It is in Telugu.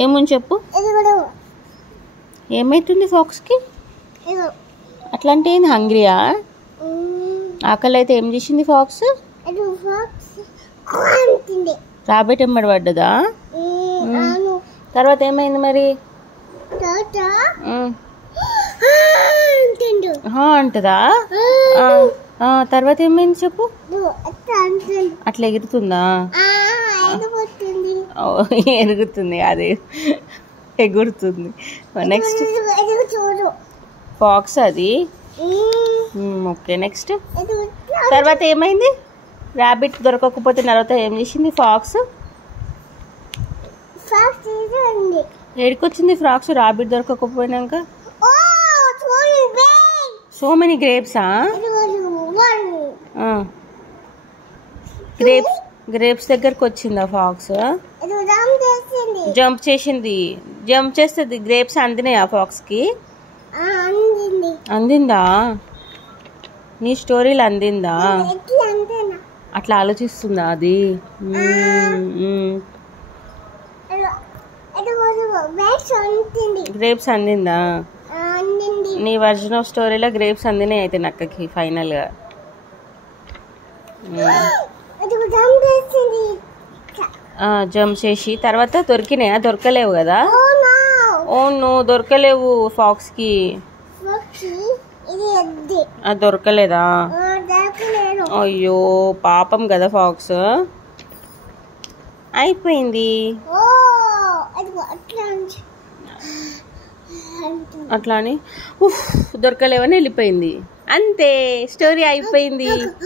ఏమని చెప్పు. ఏమైతుంది ఫాక్స్కి? అట్లా అంటే ఏంది, హంగ్రీయా? ఆకలి అయితే ఏం చేసింది ఫాక్స్? రాబెట్ ఎంబడి పడ్డదా? తర్వాత ఏమైంది మరి? అంటదా? తర్వాత ఏమైంది చెప్పు. అట్లా ఎగురుతుందా? ఎరుగుతుంది, అదే ఎగురుతుంది. నెక్స్ట్ ఫాక్స్ అది. ఓకే, నెక్స్ట్ తర్వాత ఏమైంది? ర్యాబిట్ దొరకకపోతే తర్వాత ఏం చేసింది ఫాక్స్? ఏడుకొచ్చింది ఫ్రాక్స్ ర్యాబిట్ దొరకకపోయినాక? సో మెనీ గ్రేప్సా? గ్రేప్స్ దగ్గరకు వచ్చిందా ఫాక్స్? జంప్ చేసింది. జంప్ చేస్తుంది. గ్రేప్స్ అందినాయా ఫాక్స్కి? అందిందా? నీ స్టోరీలో అందిందా? అట్లా ఆలోచిస్తుందా అది? గ్రేప్స్ అందిందా? నీ వర్జన్ ఆఫ్ స్టోరీలో గ్రేప్స్ అందినాయి అయితే నక్కకి ఫైనల్గా. జంప్ చేసి తర్వాత దొరికినాయా? దొరకలేవు కదా? ఓ నువ్వు దొరకలేవు ఫాక్స్కి. దొరకలేదా? అయ్యో పాపం కదా ఫాక్స్. అయిపోయింది. అట్లా అని దొరకలేవని వెళ్ళిపోయింది. అంతే, స్టోరీ అయిపోయింది.